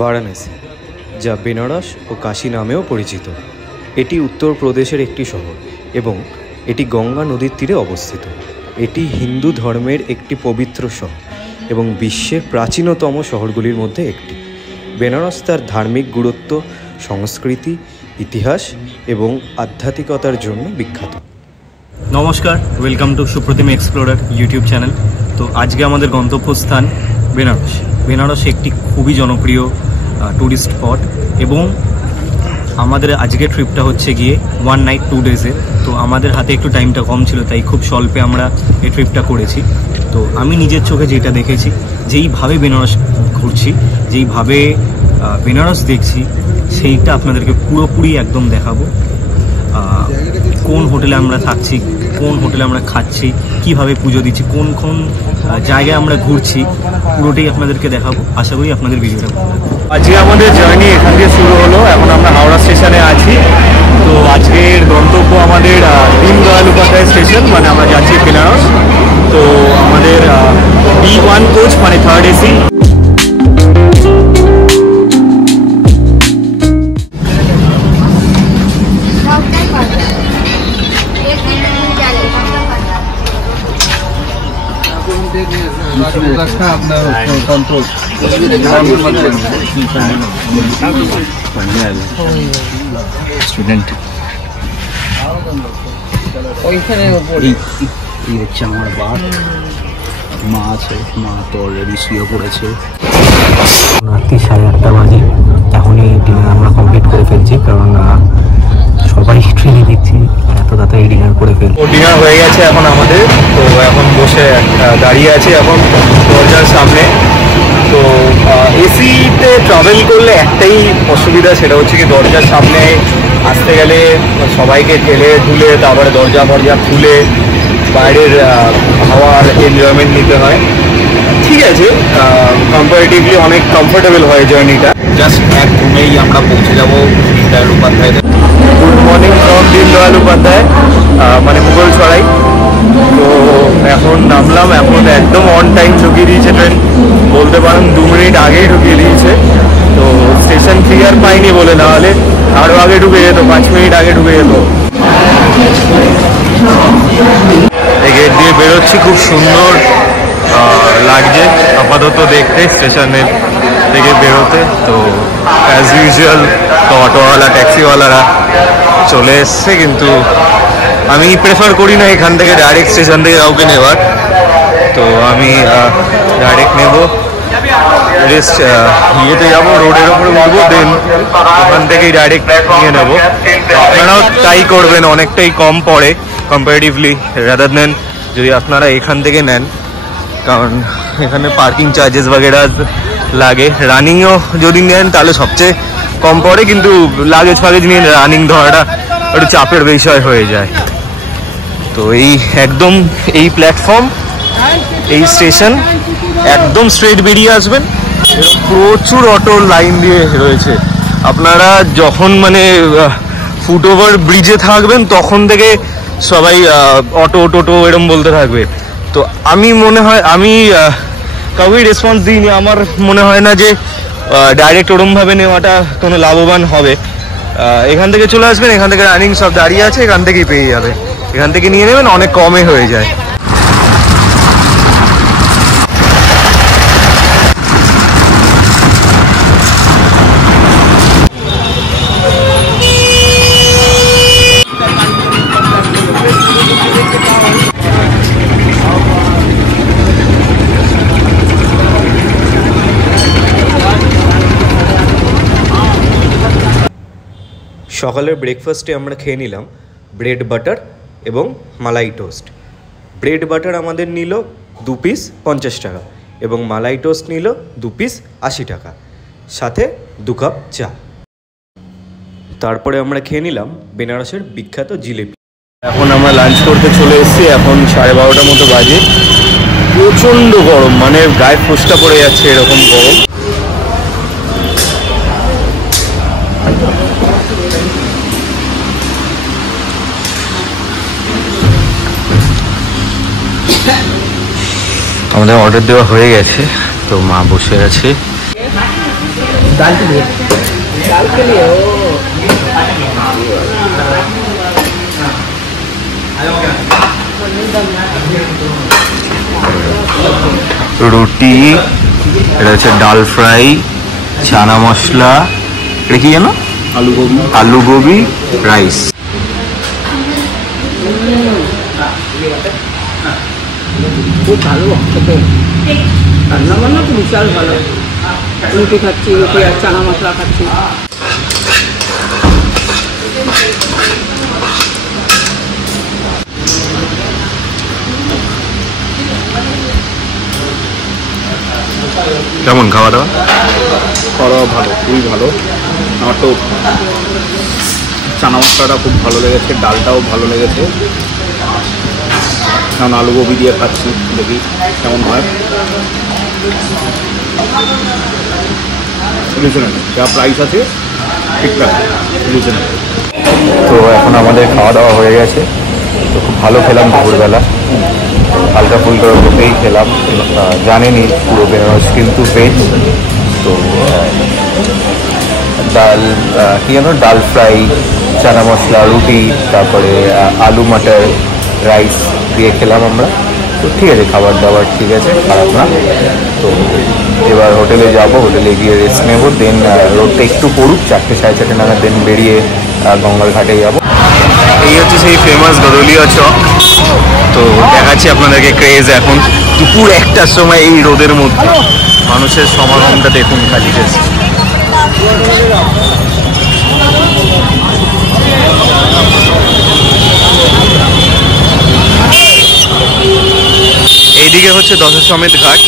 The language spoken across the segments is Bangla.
বারাণসী, যা বেনারস ও কাশী নামেও পরিচিত। এটি উত্তরপ্রদেশের একটি শহর এবং এটি গঙ্গা নদীর তীরে অবস্থিত। এটি হিন্দু ধর্মের একটি পবিত্র শহর এবং বিশ্বের প্রাচীনতম শহরগুলির মধ্যে একটি। বেনারস তার ধার্মিক গুরুত্ব, সংস্কৃতি, ইতিহাস এবং আধ্যাত্মিকতার জন্য বিখ্যাত। নমস্কার, welcome to Supratim explorer YouTube channel. তো আজকে আমাদের গন্তব্যস্থান বেনারস। বেনারস একটি খুবই জনপ্রিয় ট্যুরিস্ট স্পট এবং আমাদের আজকের ট্রিপটা হচ্ছে গিয়ে 1 নাইট 2 ডেজের। তো আমাদের হাতে একটু টাইমটা কম ছিল, তাই খুব স্বল্পে আমরা এই ট্রিপটা করেছি। তো আমি নিজের চোখে যেটা দেখেছি, যেইভাবে বেনারস ঘুরছি, যেইভাবে বেনারস দেখছি, সেইটা আপনাদেরকে পুরোপুরি একদম দেখাবো। কোন হোটেলে আমরা থাকছি, কোন হোটেলে আমরা খাচ্ছি, কিভাবে পুজো দিচ্ছি, কোন কোন জায়গায় আমরা ঘুরছি, পুরোটাই আপনাদেরকে দেখাবো। আশা করি আপনাদের ভিডিওটা ভালো লাগবে। আজকে আমাদের জার্নি এখান থেকে শুরু হলো। এখন আমরা হাওড়া স্টেশনে আছি। তো আজকের গন্তব্য আমাদের দীনদয়াল উপাধ্যায় স্টেশন, মানে আমরা যাচ্ছি বেনারস। তো আমাদের B1 কোচ, মানে 3rd AC। স্টুডেন্ট ওইখানে এই হচ্ছে আমার বার। মা আছে, মা তো অলরেডি শুয়ে পড়েছে। রাত্রি 8:30 বাজে। এখনই ডিনার আমরা কমপ্লিট করে ফেলছি, কারণ সবাই ট্রেনে দেখছি এত তাড়াতাড়ি ডিনার করে ফেলছি। ডিনার হয়ে গেছে এখন আমাদের। তো এখন বসে দাঁড়িয়ে আছি এখন দরজার সামনে। তো এসিতে ট্রাভেল করলে একটাই অসুবিধা, সেটা হচ্ছে কি দরজার সামনে আসতে গেলে সবাইকে ঠেলে ঠুলে তারপরে দরজা খুলে বাইরের হাওয়ার এনজয়মেন্ট নিতে হয়। ঠিক আছে, কম্পারেটিভলি অনেক কমফোর্টেবল হয় জার্নিটা। জাস্ট এক ঘুমেই আমরা পৌঁছে যাবো Deendayal Upadhyay. Good morning from Deendayal Upadhyay, মানে মুঘলসরাই। তো এখন নামলাম, এখন একদম অন টাইম ঢুকিয়ে দিয়েছে ট্রেন, বলতে পারেন 2 মিনিট আগেই ঢুকিয়ে দিয়েছে। তো স্টেশন ক্লিয়ার পাইনি বলে, না হলে আরও আগে ঢুকে যেত, 5 মিনিট আগে ঢুকে যেত। এই গেট দিয়ে বেরোচ্ছি, খুব সুন্দর লাগছে আপাতত দেখতে স্টেশনের থেকে বেরোতে। তো অ্যাজ ইউজুয়াল তো অটোওয়ালা ট্যাক্সিওয়ালারা চলে এসছে, কিন্তু আমি প্রেফার করি না এখান থেকে ডাইরেক্ট স্টেশন থেকে কাউকে নেওয়ার। তো আমি ডাইরেক্ট নেব, রেস্ট ইয়েতে যাবো, রোডের ওপরে উঠবো, দেন ওখান থেকেই ডাইরেক্ট নিয়ে নেবো। আপনারাও তাই করবেন, অনেকটাই কম পড়ে কম্পারেটিভলি রাদার দেন যদি আপনারা এখান থেকে নেন, কারণ এখানে পার্কিং চার্জেস বাগেরা লাগে। রানিংও যদি নেন তাহলে সবচেয়ে কম পড়ে, কিন্তু লাগেজ ফাগেজ নিয়ে রানিং ধরাটা একটু চাপের বিষয় হয়ে যায়। তো এই একদম এই প্ল্যাটফর্ম, এই স্টেশন, একদম স্ট্রেট বেরিয়ে আসবেন, প্রচুর অটো লাইন দিয়ে রয়েছে। আপনারা যখন মানে ফুটওভার ব্রিজে থাকবেন তখন থেকে সবাই অটো টোটো এরম বলতে থাকবে। তো আমি মনে হয় আমি কাউকেই রেসপন্স দিইনি। আমার মনে হয় না যে ডাইরেক্ট ওরমভাবে নেওয়াটা কোনো লাভবান হবে। এখান থেকে চলে আসবেন, এখান থেকে রানিং সব দাঁড়িয়ে আছে, এখান থেকেই পেয়ে যাবে, এখান থেকে নিয়ে নেবেন, অনেক কমে হয়ে যায়। সকালের ব্রেকফাস্টে আমরা খেয়ে নিলাম ব্রেড বাটার এবং মালাই টোস্ট। ব্রেড বাটার আমাদের নিল 2 পিস 50 টাকা এবং মালাই টোস্ট নিল 2 পিস 80 টাকা, সাথে 2 কাপ চা। তারপরে আমরা খেয়ে নিলাম বেনারসের বিখ্যাত জিলেপি। এখন আমরা লাঞ্চ করতে চলে এসেছি, এখন 12:30 মতো বাজে। প্রচণ্ড গরম, মানে গায়ে ফোস্কা পড়ে যাচ্ছে, এরকম গরম। আমাদের অর্ডার দেওয়া হয়ে গেছে, তো মা বসে আছে। दाल के लिए রুটি, এটা হচ্ছে ডাল ফ্রাই, চানা মশলা, এটা কি জানো? আলু গোবি রাইস। খুব ভালো খেতে, রান্না বান্না তো বিশাল ভালো। রুটি খাচ্ছি, রুটি আর চানা মশলা খাচ্ছি। কেমন খাওয়া দাওয়া? খাওয়া ভালো, খুবই ভালো। আমার তো চানা মশলাটা খুব ভালো লেগেছে, ডালটাও ভালো লেগেছে। কারণ আলু গোবি দিয়ে খাচ্ছি, দেখি কেমন হয়। রিজনেবল, যা প্রাইস আছে ঠিকঠাক রিজনেবল। তো এখন আমাদের খাওয়া দাওয়া হয়ে গেছে, তো খুব ভালো খেলাম দুপুরবেলা, হালকা ফুলকা রকমেই খেলাম। জানেনই পুরো বেনারস কিন্তু ভেজ। তো ডাল কি জানো, ডাল ফ্রাই, চানা মশলা, রুটি, তারপরে আলু মটর রাইস দিয়ে খেলাম আমরা। তো ঠিক আছে, খাবার দাবার ঠিক আছে, খারাপ না। তো এবার হোটেলে যাব, হোটেলে গিয়ে রেস্ট নেবো, দেন রোডটা একটু পড়ুক, 4টে সাড়ে 4টে নাগাদ, দেন বেরিয়ে গঙ্গার ঘাটে যাবো। এই হচ্ছে সেই ফেমাস গদলিয়া চক। তো দেখাচ্ছি আপনাদেরকে ক্রেজ এখন দুপুর 1টার সময় এই রোদের মধ্যে মানুষের সমাগমটা দেখুন খালি। এইদিকে হচ্ছে দশাশ্বমেধ ঘাট।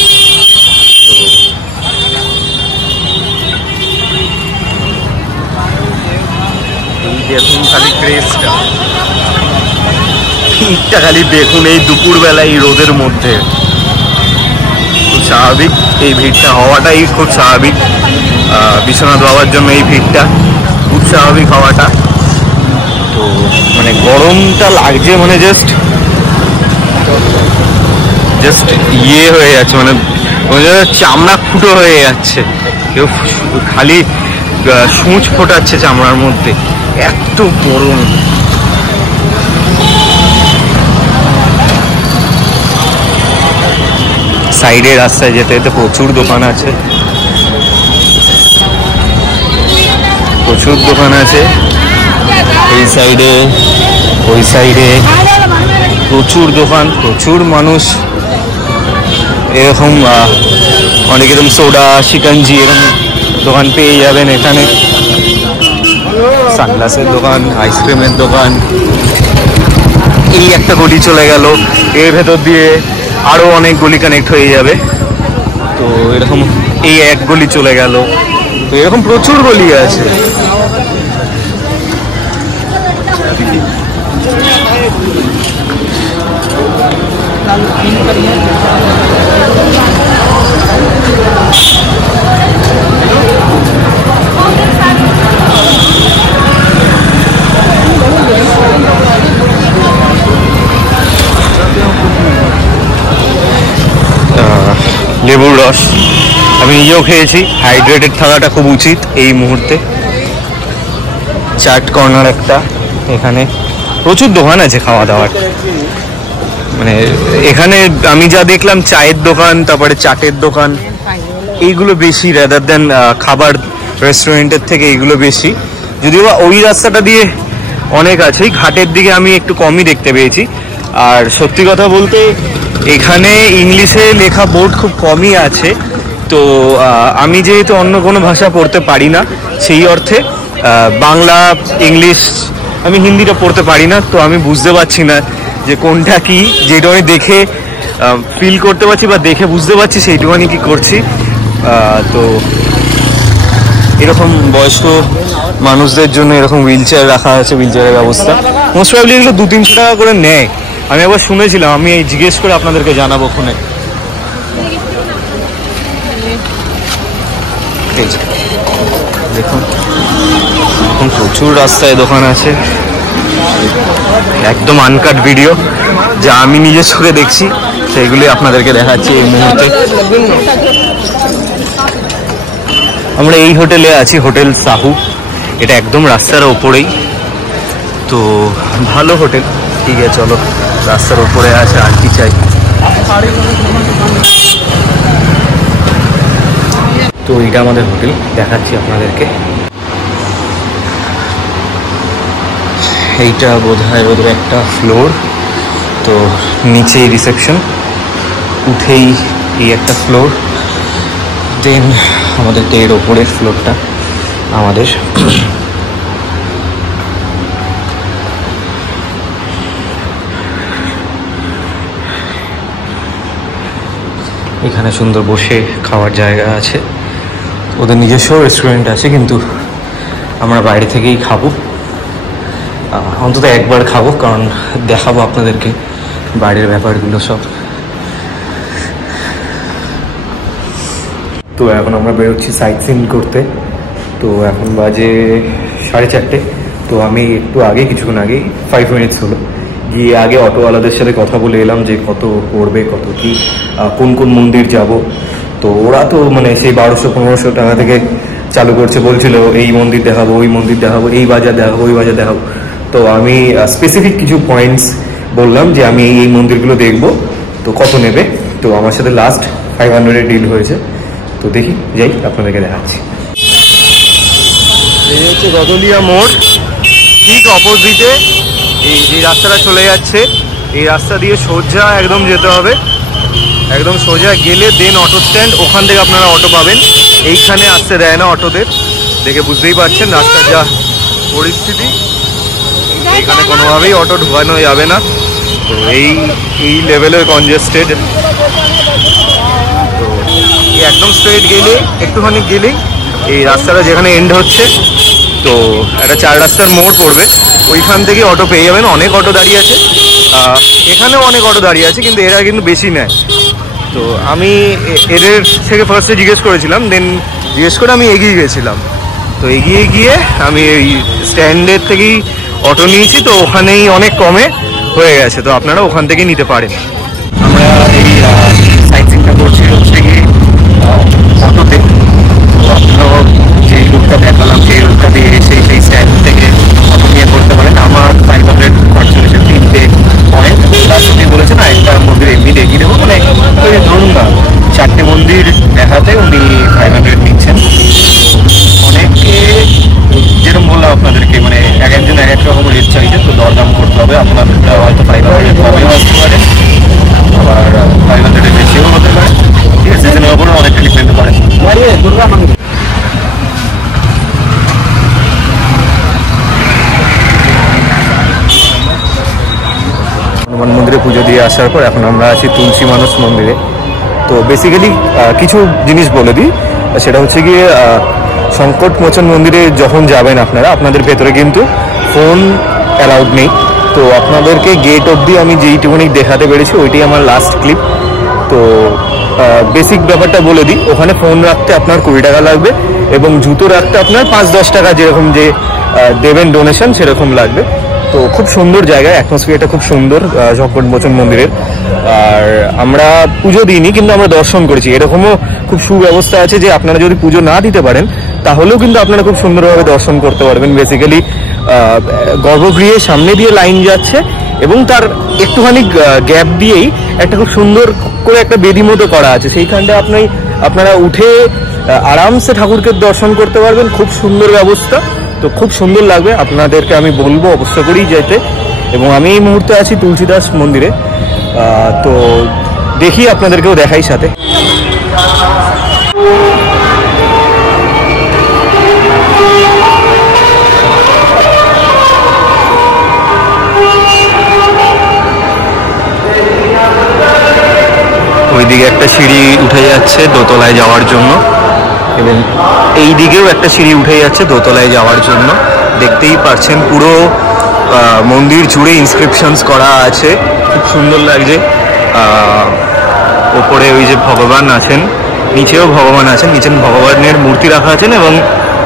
এই দেখুন খালি ক্রেজটা, ভিড়টা খালি দেখুন এই দুপুরবেলা এই রোদের মধ্যে। খুব স্বাভাবিক, এই ভিড়টা হওয়াটাই খুব স্বাভাবিক। বিশ্বনাথ বাবার জন্য এই ভিড়টা খুব স্বাভাবিক হওয়াটা। তো মানে গরমটা লাগছে, মানে জাস্ট ইয়ে হয়ে যাচ্ছে, মানে চামড়া ফুটো হয়ে যাচ্ছে, কেউ খালি সূঁচ ফোটাচ্ছে চামড়ার মধ্যে, এত গরম। সাইডে রাস্তায় যেতে যেতে প্রচুর দোকান আছে, প্রচুর দোকান আছে এই সাইডে, ওই সাইডে প্রচুর দোকান, প্রচুর মানুষ। এরকম অনেক এরকম সোডা, শিকঞ্জি এরকম দোকান পেয়ে যাবেন এখানে। সানগ্লাসের দোকান, আইসক্রিমের দোকান। এই একটা গলি চলে গেল, এর ভেতর দিয়ে আরও অনেক গলি কানেক্ট হয়ে যাবে। তো এরকম এই এক গলি চলে গেল, তো এরকম প্রচুর গলি আছে। লেবুর রস আমি নিজেও খেয়েছি। হাইড্রেটেড থাকাটা খুব উচিত এই মুহূর্তে। চাট কর্নার একটা, এখানে প্রচুর দোকান আছে খাওয়া দাওয়ার। মানে এখানে আমি যা দেখলাম, চায়ের দোকান, তারপরে চাটের দোকান, এইগুলো বেশি রাদার দেন খাবার রেস্টুরেন্টের থেকে এইগুলো বেশি। যদিও বা ওই রাস্তাটা দিয়ে অনেক আছে, ঘাটের দিকে আমি একটু কমই দেখতে পেয়েছি। আর সত্যি কথা বলতে এখানে ইংলিশে লেখা বোর্ড খুব কমই আছে। তো আমি যেহেতু অন্য কোনো ভাষা পড়তে পারি না, সেই অর্থে বাংলা, ইংলিশ, আমি হিন্দিটা পড়তে পারি না, তো আমি বুঝতে পারছি না যে কোনটা কি। যেটা আমি দেখে ফিল করতে পারছি বা দেখে বুঝতে পারছি, সেইটুখানি কি করছি। তো এরকম বয়স্ক মানুষদের জন্য এরকম হুইল চেয়ার রাখা আছে, হুইল চেয়ারের ব্যবস্থা। মোস্ট প্রবলি এগুলো 200-300 টাকা করে নেয়, আমি একবার শুনেছিলাম। আমি এই জিজ্ঞেস করে আপনাদেরকে জানাবো ফোনে। দেখুন এখন প্রচুর রাস্তায় দোকান আছে, একদম আনকাট ভিডিও যা আমি নিজের চোখে দেখছি সেইগুলি আপনাদেরকে দেখাচ্ছি এই মুহূর্তে। আমরা এই হোটেলে আছি, হোটেল সাহু। এটা একদম রাস্তার ওপরেই, তো ভালো হোটেল। ঠিক আছে, চলো, রাস্তার ওপরে আছে, আর কি চাই। তো এটা আমাদের হোটেল, দেখাচ্ছি আপনাদেরকে। এইটা বোধহয় একটা ফ্লোর, তো নিচেই রিসেপশন, উঠেই এই একটা ফ্লোর, দেন আমাদের এর ওপরের ফ্লোরটা আমাদের। এখানে সুন্দর বসে খাওয়ার জায়গা আছে, ওদের নিজস্ব রেস্টুরেন্ট আছে, কিন্তু আমরা বাইরে থেকেই খাবো। অন্তত একবার খাবো, কারণ দেখাবো আপনাদেরকে বাইরের ব্যাপারগুলো সব। তো এখন আমরা বেরোচ্ছি সাইট সিন করতে। তো এখন বাজে 4:30। তো আমি একটু আগে, কিছুক্ষণ আগেই 5 মিনিটস হলো গিয়ে আগে অটোওয়ালাদের সাথে কথা বলে এলাম যে কত পড়বে, কত কি, কোন কোন মন্দির যাব। তো ওরা তো মানে সেই 1200-1500 টাকা থেকে চালু করছে, বলছিল এই মন্দির দেখাবো, ওই মন্দির দেখাবো, এই বাজার দেখাবো, ওই বাজার দেখাবো। তো আমি স্পেসিফিক কিছু পয়েন্টস বললাম যে আমি এই মন্দিরগুলো দেখবো, তো কত নেবে। তো আমার সাথে লাস্ট 500-এর ডিল হয়েছে। তো দেখি, যাই, আপনাদেরকে দেখাচ্ছি। এই হচ্ছে গদলিয়া মোড়, ঠিক অপোজিটে এই যে রাস্তাটা চলে যাচ্ছে, এই রাস্তা দিয়ে সোজা একদম যেতে হবে। একদম সোজা গেলে দেন অটো স্ট্যান্ড, ওখান থেকে আপনারা অটো পাবেন। এইখানে আসতে দেয় না অটোদের, দেখে বুঝতেই পারছেন রাস্তার যা পরিস্থিতি। এখানে কোনোভাবেই অটো ঢোকানো যাবে না, তো এই লেভেলের কনজেস্টেড। তো একদম স্ট্রেট গেলে, একটুখানি গেলেই এই রাস্তাটা যেখানে এন্ড হচ্ছে, তো একটা 4 রাস্তার মোড় পড়বে, ওইখান থেকে অটো পেয়ে যাবেন। অনেক অটো দাঁড়িয়ে আছে, এখানেও অনেক অটো দাঁড়িয়ে আছে, কিন্তু এরা কিন্তু বেশি নেয়। তো আমি এদের থেকে ফার্স্টে জিজ্ঞেস করেছিলাম, দেন জিজ্ঞেস করে আমি এগিয়ে গেছিলাম। তো এগিয়ে গিয়ে আমি ওই স্ট্যান্ডের থেকেই অটো নিয়েছি, তো ওখানেই অনেক কমে হয়ে গেছে, তো আপনারা ওখান থেকেই নিতে পারেন। আমরা এই সাইট সিনটা করছি হচ্ছে কি অটোতে। তো আপনারাও যেই রুটটা দেখালাম সেই রুটটা দিয়ে এসে সেই স্ট্যান্ড থেকে অটো নিয়ে করতে পারেন। আমার 500 খরচ হয়েছে, 3টে পয়েন্ট। তার উনি বলেছেন একটা মন্দির এমনি দেখিয়ে দেবো, মানে ধরুন না 4টে মন্দির দেখাতে উনি 500 নিচ্ছেন। অনেকে যেরকম বললাম আপনাদেরকে, মানে এক একজন এক এক রকম রেট চাইছে, তো দরদাম করতে হবে। আপনাদেরটা হয়তো 500 কমেও আসতে পারে, আবার 500-এর বেশিও হতে পারে। ঠিক আছে, সিজনের ওপরে অনেকটা ডিপেন্ড করে। হনুমান মন্দিরে পুজো দিয়ে আসার পর এখন আমরা আছি তুলসী মানস মন্দিরে। তো বেসিক্যালি কিছু জিনিস বলে দিই, সেটা হচ্ছে গিয়ে সংকটমোচন মন্দিরে যখন যাবেন আপনারা, আপনাদের ভেতরে কিন্তু ফোন অ্যালাউড নেই। তো আপনাদেরকে গেট অবধি আমি যেইটুকুনি দেখাতে পেরেছি ওইটাই আমার লাস্ট ক্লিপ। তো বেসিক ব্যাপারটা বলে দিই, ওখানে ফোন রাখতে আপনার 20 টাকা লাগবে, এবং জুতো রাখতে আপনার 5-10 টাকা যেরকম যে দেবেন ডোনেশন সেরকম লাগবে। তো খুব সুন্দর জায়গা, অ্যাটমসফিয়ারটা খুব সুন্দর সংকটমোচন মন্দিরের। আর আমরা পুজো দিইনি, কিন্তু আমরা দর্শন করেছি। এরকমও খুব সুব্যবস্থা আছে যে আপনারা যদি পুজো না দিতে পারেন তাহলেও কিন্তু আপনারা খুব সুন্দরভাবে দর্শন করতে পারবেন। বেসিক্যালি গর্ভগৃহের সামনে দিয়ে লাইন যাচ্ছে, এবং তার একটুখানি গ্যাপ দিয়েই একটা খুব সুন্দর করে একটা বেদি মতো করা আছে। সেইখানটা আপনারা উঠে আরামসে ঠাকুরকে দর্শন করতে পারবেন। খুব সুন্দর ব্যবস্থা, তো খুব সুন্দর লাগবে। আপনাদেরকে আমি বলবো অবশ্য করেই যেতে। এবং আমি এই মুহূর্তে আছি তুলসীদাস মন্দিরে, তো দেখি আপনাদেরকেও দেখাই সাথে। ওইদিকে একটা সিঁড়ি উঠে যাচ্ছে দোতলায় যাওয়ার জন্য, এবং এই দিকেও একটা সিঁড়ি উঠে যাচ্ছে দোতলায় যাওয়ার জন্য। দেখতেই পাচ্ছেন পুরো মন্দির জুড়ে ইনস্ক্রিপশনস করা আছে, খুব সুন্দর লাগছে। ওপরে ওই যে ভগবান আছেন, নিচেও ভগবান আছেন, নিচে ভগবানের মূর্তি রাখা আছেন, এবং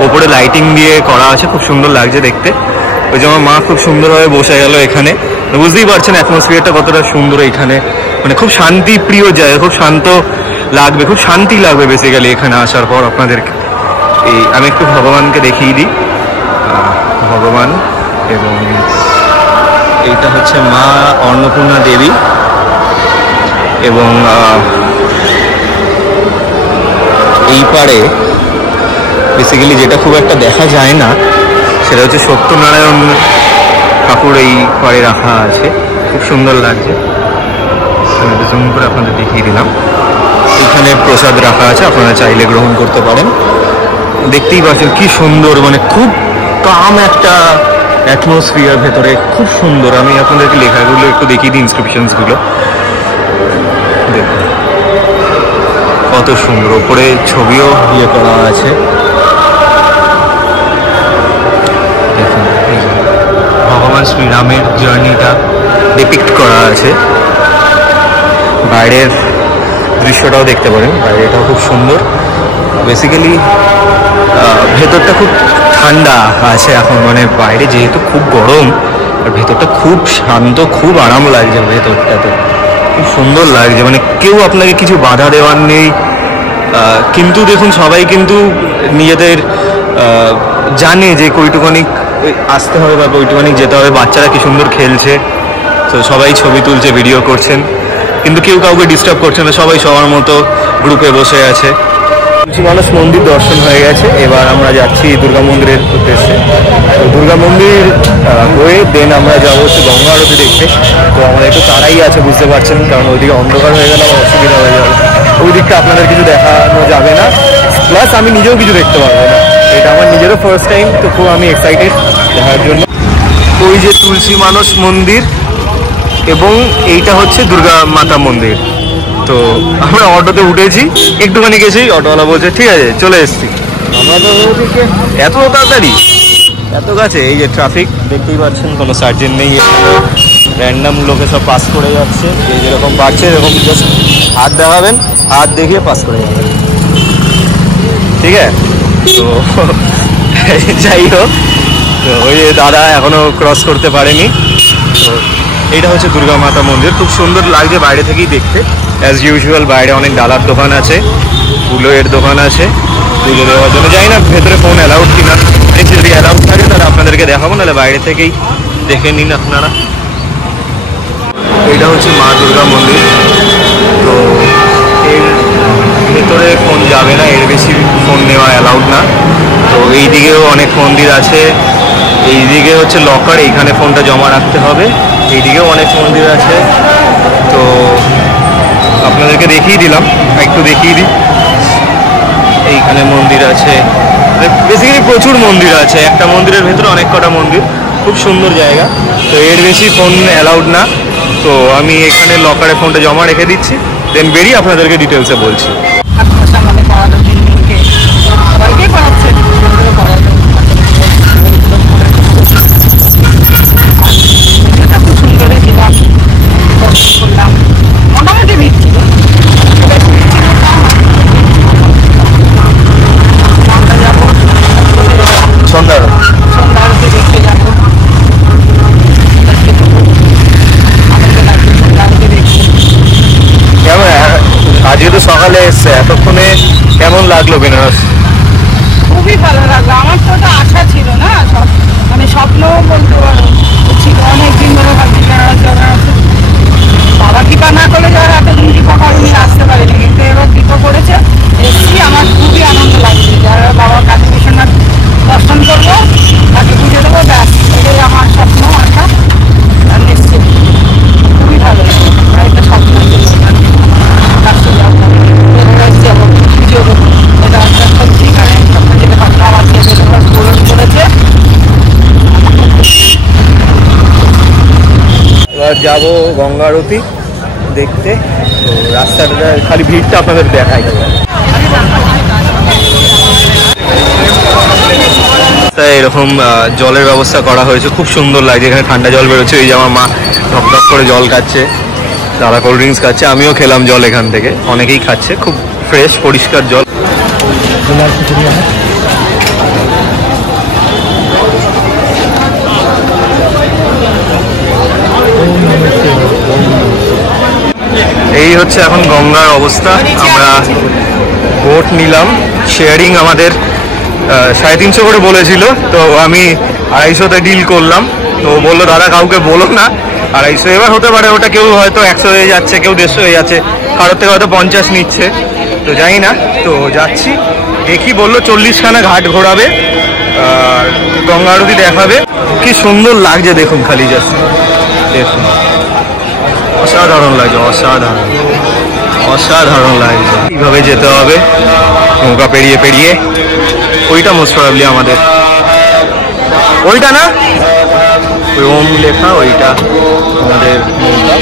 ওপরে লাইটিং দিয়ে করা আছে, খুব সুন্দর লাগছে দেখতে। ওই যে আমার মা খুব সুন্দরভাবে বসে গেল এখানে, বুঝতেই পারছেন অ্যাটমসফিয়ারটা কতটা সুন্দর এখানে। মানে খুব শান্তি প্রিয় জায়গা, খুব শান্ত লাগবে, খুব শান্তি লাগবে বেসিক্যালি এখানে আসার পর আপনাদেরকে। এই আমি একটু ভগবানকে দেখিয়ে দিই। ভগবান, এবং এইটা হচ্ছে মা অন্নপূর্ণা দেবী, এবং এই পারে বেসিক্যালি যেটা খুব একটা দেখা যায় না সেটা হচ্ছে সত্যনারায়ণ ঠাকুর এই পারে রাখা আছে, খুব সুন্দর লাগছে। আমি জুম করে আপনাদের দেখিয়ে দিলাম। এখানে প্রসাদ রাখা আছে, আপনারা চাইলে গ্রহণ করতে পারেন। দেখতেই পাচ্ছেন কি সুন্দর, মানে খুব কাম একটা অ্যাটমসফিয়ার ভেতরে, খুব সুন্দর। আমি আপনাদেরকে লেখাগুলো একটু দেখিয়ে দিই, ইনস্ক্রিপশনসগুলো দেখুন কত সুন্দর। ওপরে ছবিও করা আছে, দেখুন এই যে ভগবান শ্রীরামের জার্নিটা ডিপিক্ট করা আছে। বাইরের দৃশ্যটাও দেখতে পারেন, বাইরেটাও খুব সুন্দর। বেসিক্যালি ভেতরটা খুব ঠান্ডা আছে এখন, মানে বাইরে যেহেতু খুব গরম আর ভেতরটা খুব শান্ত, খুব আরাম লাগছে ভেতরটাতে, খুব সুন্দর লাগছে। মানে কেউ আপনাকে কিছু বাধা দেওয়ার নেই, কিন্তু দেখুন সবাই কিন্তু নিজেদের জানে যে কইটুখানি আসতে হবে বা কইটুখানি যেতে হবে। বাচ্চারা কি সুন্দর খেলছে, তো সবাই ছবি তুলছে, ভিডিও করছেন, কিন্তু কেউ কাউকে ডিস্টার্ব করছে না, সবাই সবার মতো গ্রুপে বসে আছে। তুলসী মানস মন্দির দর্শন হয়ে গেছে, এবার আমরা যাচ্ছি দুর্গা মন্দিরের উদ্দেশ্যে। তো দুর্গা মন্দির হয়ে দেন আমরা যাবো হচ্ছে গঙ্গা আরতি দেখতে। তো আমাদের একটু তাড়াই আছে, বুঝতে পারছেন, কারণ ওইদিকে অন্ধকার হয়ে গেলে আমার অসুবিধা হয়ে যাবে। ওই দিকটা আপনাদের কিছু দেখানো যাবে না, প্লাস আমি নিজেও কিছু দেখতে পারবো না। এটা আমার নিজেরও ফার্স্ট টাইম, তো খুব আমি এক্সাইটেড দেখার জন্য। ওই যে তুলসী মানস মন্দির এবং এইটা হচ্ছে দুর্গা মাতা মন্দির। তো আমরা অটোতে উঠেছি, একটুখানি গেছি, অটোওয়ালা বলছে ঠিক আছে চলে এসছি। আমরা তো ওদিকে এত তাড়াতাড়ি, এত কাছে। এই যে ট্রাফিক দেখতেই পাচ্ছেন, কোনো সার্জেন্ট নেই, র্যান্ডাম লোকে সব পাস করে যাচ্ছে। যে যেরকম পারছে এরকম জাস্ট হাত দেখাবেন, হাত দেখিয়ে পাস করে যাবেন, ঠিক আছে। তো যাই হোক, তো ওই দাদা এখনো ক্রস করতে পারেনি। তো এইটা হচ্ছে দুর্গা মাতা মন্দির, খুব সুন্দর লাগছে বাইরে থেকেই দেখতে। অ্যাজ ইউজুয়াল বাইরে অনেক ডালার দোকান আছে, ফুলের দোকান আছে পুজো দেওয়ার জন্য। জানি না ভেতরে ফোন অ্যালাউড কিনা, যদি অ্যালাউড থাকে তাহলে আপনাদেরকে দেখাবো, নাহলে বাইরে থেকেই দেখে নিন আপনারা। এটা হচ্ছে মা দুর্গা মন্দির। তো এর ভেতরে ফোন যাবে না, এর বেশি ফোন নেওয়া অ্যালাউড না। তো এই দিকেও অনেক মন্দির আছে, এই দিকে হচ্ছে লকার, এইখানে ফোনটা জমা রাখতে হবে। এইদিকেও অনেক মন্দির আছে, তো আপনাদেরকে দেখিয়ে দিলাম, একটু দেখিয়ে দিই। এইখানে মন্দির আছে, বেসিক্যালি প্রচুর মন্দির আছে, একটা মন্দিরের ভেতরে অনেক কটা মন্দির, খুব সুন্দর জায়গা। তো এর বেশি ফোন অ্যালাউড না, তো আমি এখানে লকারে ফোনটা জমা রেখে দিচ্ছি, দেন বেরিয়ে আপনাদেরকে ডিটেলসে বলছি। মোটামুটি ভিড় সন্ধ্যা দেখতে যাবো। কেমন আজকে তো সকালে এসছে, এতক্ষণে কেমন লাগলো বেনারস? খুবই ভালো লাগলো, আমার তো ওটা আশা ছিল না, মানে স্বপ্ন বলতে পারো ছিল, অনেকদিন ধরে ভাবছি বেনারস বেনারস, বাবা কৃপা না করলে যারা এতদিন কৃপা করেনি আসতে পারিনি, কিন্তু এবার কৃপা করেছে, এসছি। আমার খুবই আনন্দ লাগছে, যারা বাবার কাছে বিশ্বনাথ দর্শন করবো, তাকে পুজো দেবো, ব্যাস এটাই আমার স্বপ্ন আশা, আর নিশ্চিত খুবই ভালো লাগে। একটা স্বপ্ন কাছে যাবো, বেনারস যাবো, পুজো দেবো, এটা একটা সত্যিকারে যেটা ভাবনা আমার ছেলে বেনারস পূরণ করেছে। এবার যাবো গঙ্গা আরতি দেখতে। তো রাস্তাটা খালি ভিড়টা আপনাদের দেখাই যাবে। তাই এরকম জলের ব্যবস্থা করা হয়েছে, খুব সুন্দর লাগছে। এখানে ঠান্ডা জল বেরোচ্ছে, এই যে আমার মা ঢক ঢক করে জল খাচ্ছে, দাদা কোল্ড ড্রিঙ্কস খাচ্ছে, আমিও খেলাম জল এখান থেকে, অনেকেই খাচ্ছে, খুব ফ্রেশ পরিষ্কার জল। এই হচ্ছে এখন গঙ্গার অবস্থা। আমরা বোট নিলাম, শেয়ারিং আমাদের 350 করে বলেছিল, তো আমি 250-তে ডিল করলাম। তো বললো দাদা কাউকে বলো না 250, এবার হতে পারে ওটা কেউ হয়তো 100 হয়ে যাচ্ছে, কেউ 150 হয়ে যাচ্ছে, কারোর থেকে হয়তো 50 নিচ্ছে, তো জানি না। তো যাচ্ছি, দেখি, বললো 40খানা ঘাট ঘোরাবে আর গঙ্গা আরতি দেখাবে। কি সুন্দর লাগছে দেখুন, খালি জাস্ট দেখুন, অসাধারণ লাগছে, অসাধারণ অসাধারণ লাগছে। এইভাবে যেতে হবে নৌকা পেরিয়ে পেরিয়ে, ওইটা মোস্ট প্রবাবলি আমাদের, ওইটা না ওই ওম লেখা, ওইটা আমাদের নৌকা।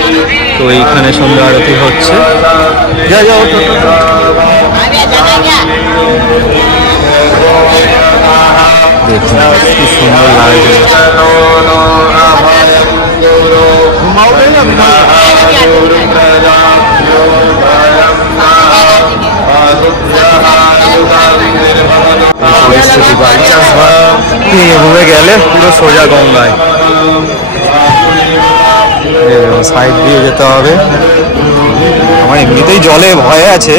তো এইখানে সন্ধ্যা আরতি হচ্ছে, যা যাও দেখুন কি সুন্দর লাগছে। ঘুমে গেলে পুরো সোজা গঙ্গায়, সাইড দিয়ে যেতে হবে। আমার এমনিতেই জলে ভয় আছে,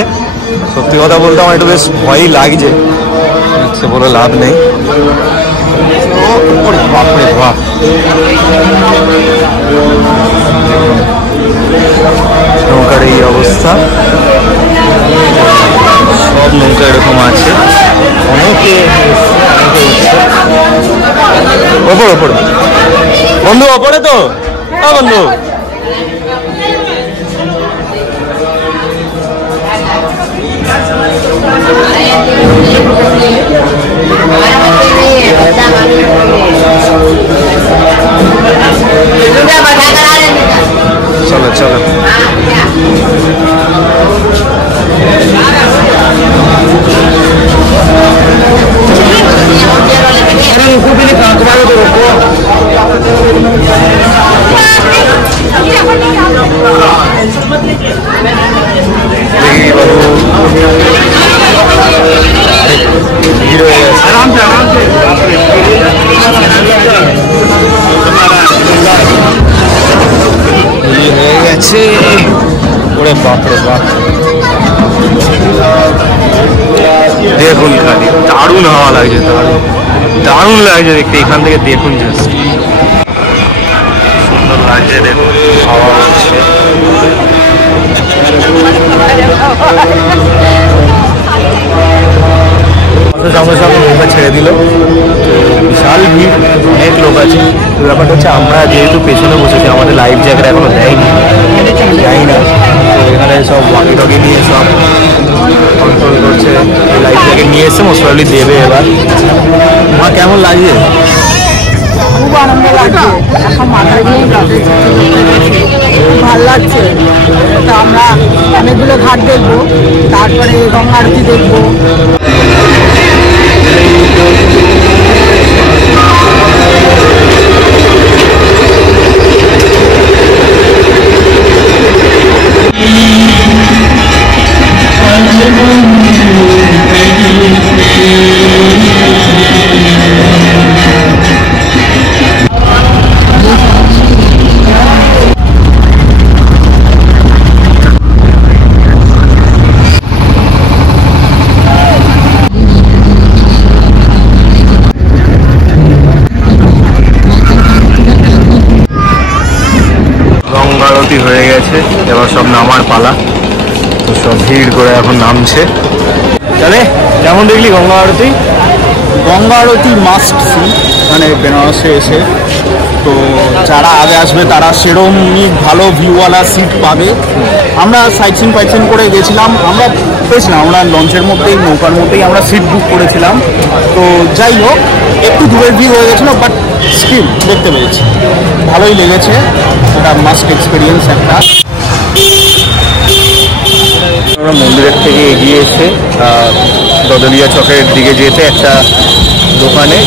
সত্যি কথা বলতে আমার একটু বেশ ভয়ই লাগছে, সে বলে লাভ নেই। বাপরে বাপ, নৌকার এই অবস্থা, সব নৌকা এরকম আছে, অনেকে ওপরে ওপরে বন্ধু, ওপরে তো বন্ধু, চলো চলো। হয়ে গেছে, ওরে বাপরে বাপ, দেখুন খালি দারুণ হাওয়া লাগছে, দারুণ দারুণ লাগছে দেখতে। এখান থেকে দেখুন, জাস্ট সুন্দর লাগছে, দেখুন হাওয়া হচ্ছে। সঙ্গে সঙ্গে নৌকা ছেড়ে দিল, বিশাল ভিড়, অনেক লোক আছে। ব্যাপারটা হচ্ছে আমরা যেহেতু পেছনে বসেছি, আমাদের লাইফ জ্যাকেট এখনো দেয়নি, যাই না। তো এখানে সব ওয়াকি টকি নিয়ে সব কন্ট্রোল করছে, লাইফ জ্যাকেট নিয়ে এসে মোস্ট প্রবাবলি দেবে। এবার আমার কেমন লাগছে? খুব আনন্দ লাগছে, এখন মাথায় দিয়ে ভালো লাগছে। তো আমরা অনেকগুলো ঘাট দেখবো, তারপরে গঙ্গা আরতি দেখবো। হয়ে গেছে, এবার সব নামার পালা। তো সব ভিড় করে এখন নামছে। চলে, কেমন দেখলি গঙ্গা আরতি? গঙ্গা আরতি মাস্ট সি, মানে বেনারসে এসে। তো যারা আগে আসবে তারা সেরকমই ভালো ভিউওয়ালা সিট পাবে। আমরা সাইট সিন করে গেছিলাম, আমরা পেয়েছিলাম, আমরা লঞ্চের মধ্যেই, নৌকার মধ্যেই আমরা সিট বুক করেছিলাম। তো যাই হোক, একটু দূরের ভিউ হয়ে গেছিলো, বাট স্টিল দেখতে পেয়েছি, ভালোই লেগেছে। এটা মাস্ট এক্সপিরিয়েন্স একটা। আমরা মন্দিরের থেকে এগিয়ে এসে দদলিয়া চকের দিকে যেতে একটা দোকানে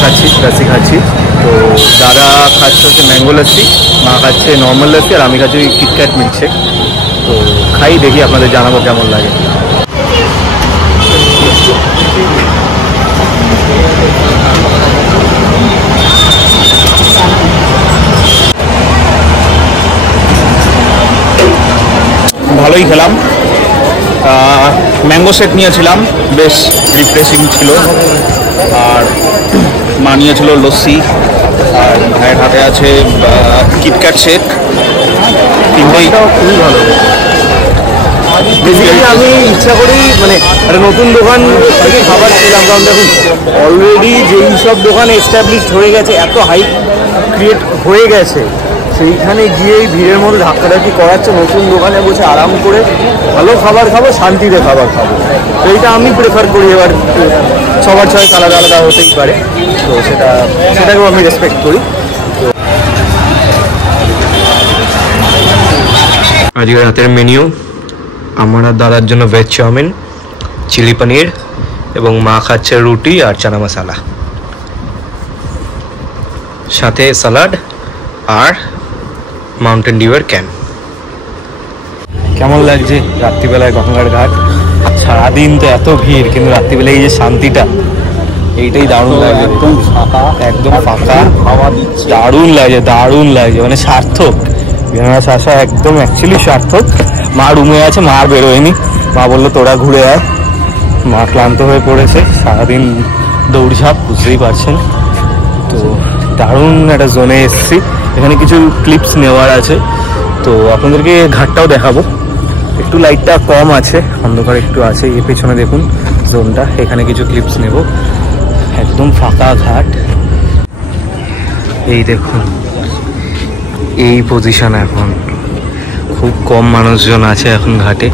খাচ্ছি, লাসি খাচ্ছি। তো দাদা খাচ্ছে হচ্ছে ম্যাঙ্গো লাসি, মা খাচ্ছে নর্মাল লাসি, আর আমি খাচ্ছি কিটক্যাট মিল্কশেক। তো খাই, দেখি আপনাদের জানাবো কেমন লাগে। ভালোই খেলাম, ম্যাঙ্গো শেক নিয়েছিলাম, বেশ রিফ্রেশিং ছিল। আর মা নিয়েছিল লস্যি, আর ভাইয়ের হাতে আছে কিটক্যাট শেক। তিনটেই খুবই ভালো। বেসিক্যালি আমি ইচ্ছা করেই মানে একটা নতুন দোকান থেকে খাবার খেলাম, কারণ দেখুন অলরেডি যেই সব দোকানে এস্টাবলিশড হয়ে গেছে, এত হাইপ ক্রিয়েট হয়ে গেছে, সেইখানে গিয়েই ভিড়ের মধ্যে ধাক্কাধাক্কি করাচ্ছে। নতুন দোকানে বসে আরাম করে ভালো খাবার খাবো, শান্তিতে খাবার খাবো, তো এইটা আমি প্রেফার করি। এবার সবার চয়েস আলাদা আলাদা হতেই পারে, তো সেটাকেও আমি রেসপেক্ট করি। আজকের রাতের মেনিউ আমার আর দাদার জন্য ভেজ চাউমিন, চিলি পনির, এবং মা খাচ্ছে রুটি আর চানা মশলা, সাথে স্যালাড আর মাউন্টেন ডিউয়ের ক্যান। কেমন লাগছে রাত্রিবেলায় গঙ্গার ঘাট? সারাদিন তো এত ভিড়, কিন্তু রাত্রিবেলায় এই যে শান্তিটা, এইটাই দারুণ লাগে। একদম ফাঁকা, একদম ফাঁকা, হাওয়া দিচ্ছে, দারুণ লাগছে, মানে সার্থক। বেনারস আসা একদম অ্যাকচুয়ালি সার্থক। মা রুমে আছে, মা আর বেরোয়নি। মা বললো তোরা ঘুরে আয়। মা ক্লান্ত হয়ে পড়েছে, সারাদিন দৌড়ঝাঁপ, বুঝতেই পারছেন। তো দারুণ একটা জোনে এসেছি। এখানে কিছু ক্লিপস নেওয়ার আছে, তো আপনাদেরকে ঘাটটাও দেখাবো। একটু লাইটটা কম আছে, অন্ধকার একটু আছে। এর পেছনে দেখুন জোনটা, এখানে কিছু ক্লিপস নেব। একদম ফাঁকা ঘাট, এই দেখুন এই পজিশন। এখন খুব কম মানুষজন আছে এখন ঘাটে।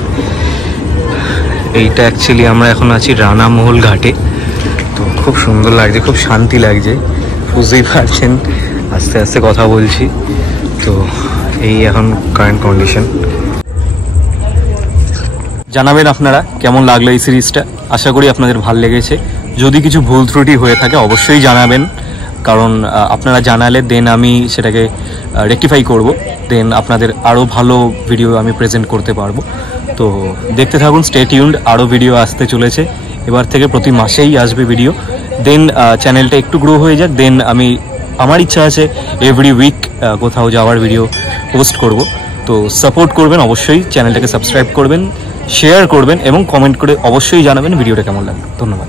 এইটা অ্যাকচুয়ালি আমরা এখন আছি রানামহল ঘাটে। তো খুব সুন্দর লাগছে, খুব শান্তি লাগছে, বুঝতেই পারছেন। আস্তে আস্তে কথা বলছি, তো এই এখন কারেন্ট কন্ডিশন। জানাবেন আপনারা কেমন লাগলো এই সিরিজটা। আশা করি আপনাদের ভালো লেগেছে। যদি কিছু ভুল ত্রুটি হয়ে থাকে অবশ্যই জানাবেন, কারণ আপনারা জানালে দেন আমি সেটাকে রেকটিফাই করব, দেন আপনাদের আরও ভালো ভিডিও আমি প্রেজেন্ট করতে পারবো। তো দেখতে থাকুন, স্টে টিউনড, আরও ভিডিও আসতে চলেছে। এবার থেকে প্রতি মাসেই আসবে ভিডিও। দেন চ্যানেলটা একটু গ্রো হয়ে যাক, দেন আমার ইচ্ছা আছে এভরি উইক কোথাও যাওয়ার ভিডিও পোস্ট করব। তো সাপোর্ট করবেন অবশ্যই, চ্যানেলটাকে সাবস্ক্রাইব করবেন, শেয়ার করবেন এবং কমেন্ট করে অবশ্যই জানাবেন ভিডিওটা কেমন লাগবে। ধন্যবাদ।